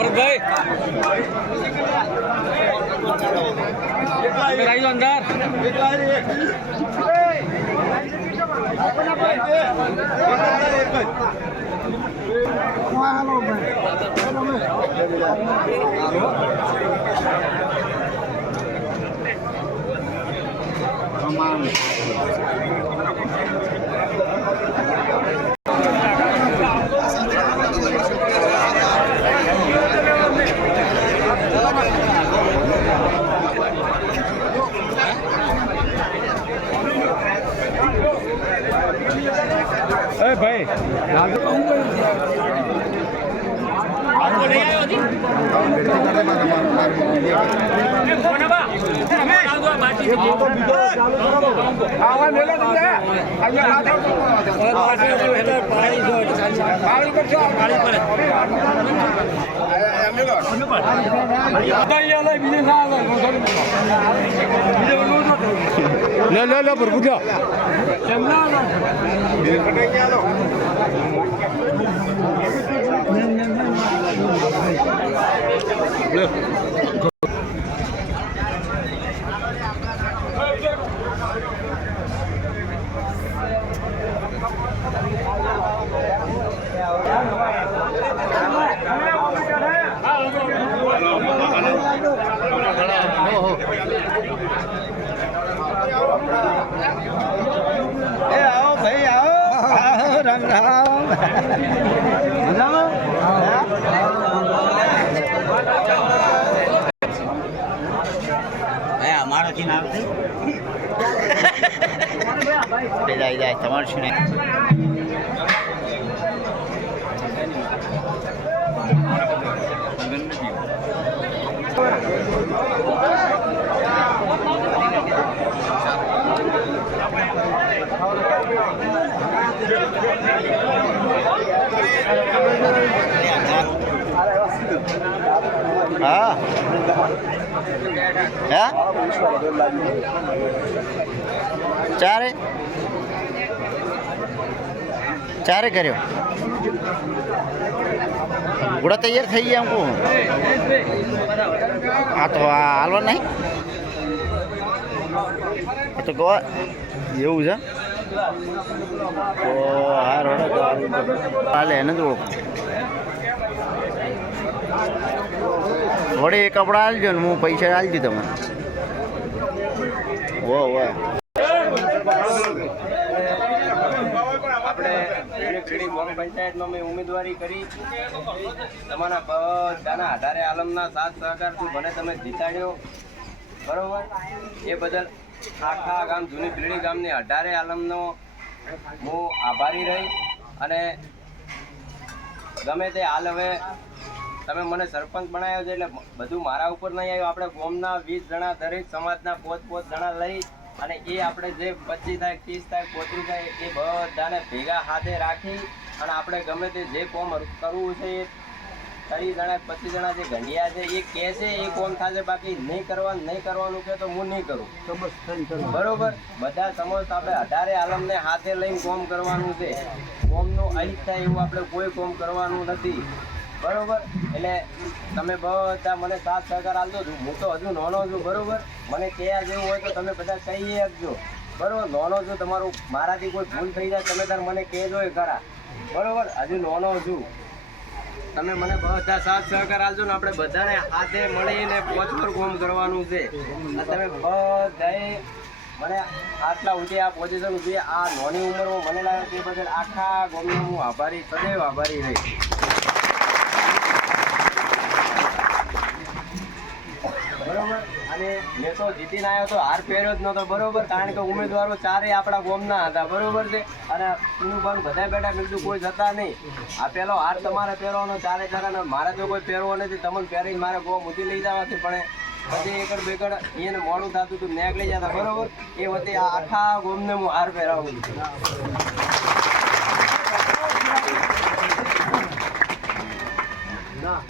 भरत भाई अंदर भाई लो berbuka राम राम हमारा चीन जाए तुम्हारे सुने हाँ चारे चारे કર્યો ગુડા તૈયાર થઈ ગયા हमको આ તો હાલવા નહીં તો કહો એવું છે તો હાર હોડે હાલે એને તો વળી એ કપડાં આલજો ને હું પૈસા આલજો તમે વો આપણે ક્રેડિટ ગ્રામ પંચાયતમાં મેં ઉમેદવારી કરી. તમારા બધાના આધારે આલમના સાથ સહકારથી મને તમે જીતાડ્યો, બરોબર. એ બદલ આખા ગામ જૂની પીળી ગામની 18 આલમનો હું આભારી રહી. અને ગમે તે હાલ હવે તમે મને સરપંચ બનાવ્યો છે એટલે બધું મારા ઉપર નહીં આવ્યું. આપણે ગામના 20 જણા દરેક સમાજના 5-5 જણા લઈ અને એ આપણે જે 25 થાય 30 થાય 35 થાય એ બધાને ભેગા હાથે રાખી અને આપણે ગમે તે જે કોમ કરવું છે એ 30 જણા 25 જણા જે ગંઢિયા છે એ કહે છે એ કોમ થશે. બાકી નહીં કરવાનું કે તો હું નહીં કરું, બરોબર. બધા સમજ આપણે 18 આલમને હાથે લઈને કોમ કરવાનું છે. કોમનું અહિત થાય એવું આપણે કોઈ કોમ કરવાનું નથી, બરોબર. એટલે તમે બધા મને સાથ સહકાર આપજો. હું તો હજુ નાનો છું, બરોબર. મને કહેવા જેવું હોય તો તમે બધા કહી આપજો, બરોબર. નાનો છું, તમારું મારાથી કોઈ ભૂલ થઈ જાય તમે તાર મને કહેજો એ ખરા, બરોબર. હજુ નાનો છું, તમે મને બધા સાથ સહકાર આપજો ને આપણે બધાને હાથે મળીને પોચપર કોમ કરવાનું છે. તમે બધાએ મને આટલા ઊંચે આ પોઝિશન સુધી આ નાની ઉંમરમાં મને લાગે તે બદલ આખા ગામનો હું આભારી, સદૈવ આભારી રહીશ, બરોબર. અને મેં તો જીતીને આવ્યો તો હાર પહેર્યો જ નહોતો, બરોબર. કારણ કે ઉમેદવારો 4 આપણા ગામના હતા, બરોબર છે. અને એનું પણ બધા બેઠા બીજું કોઈ જતા નહીં. આ પહેલો હાર તમારે પહેરવાનો 4 જણાને, મારે તો કોઈ પહેરવો નથી. તમને પહેરીને મારે ગામ ઊંચી લઈ જવાથી પણ પછી એકડ બેકડ એને મોડું થતું હતું, નીકળી જતા, બરોબર. એ વખતે આખા ગામને હું હાર પહેરાવું છું. ના